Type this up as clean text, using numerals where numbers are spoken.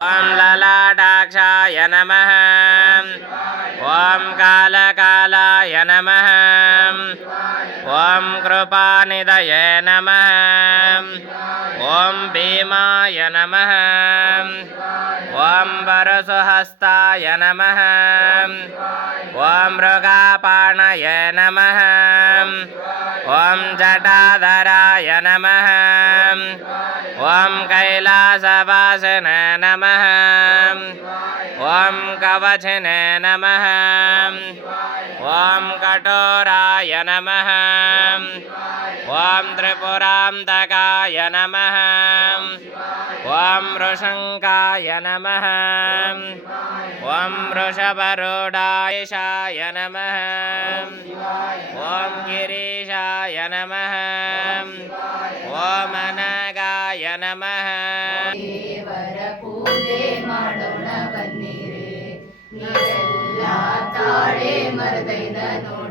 ॐ ललाटाक्षाय नमः। ॐ कालकालाय नमः। ॐ कृपानिधये नमः। ॐ भीमाय नमः। ॐ वरसुहस्ताय नमः। ॐ मृगापाणये नमः। ॐ जटाधराय नमः। ॐ कैलासवासिने नमः। ॐ कवचिने नमः। ॐ कठोराय नमः। ॐ त्रिपुरान्तकाय नमः। ॐ वृषङ्काय नमः। ॐ वृषभरूढायशाय नमः। ॐ गिरीशाय नमः। ॐ अनगाय नमः। ದೇವರ ಪೂಜೆ ಮಾಡೋಣ ಬನ್ನಿರೆ, ನೀವೆಲ್ಲ ತಾಳೆ ಮರದೈದ ನೋಡಿ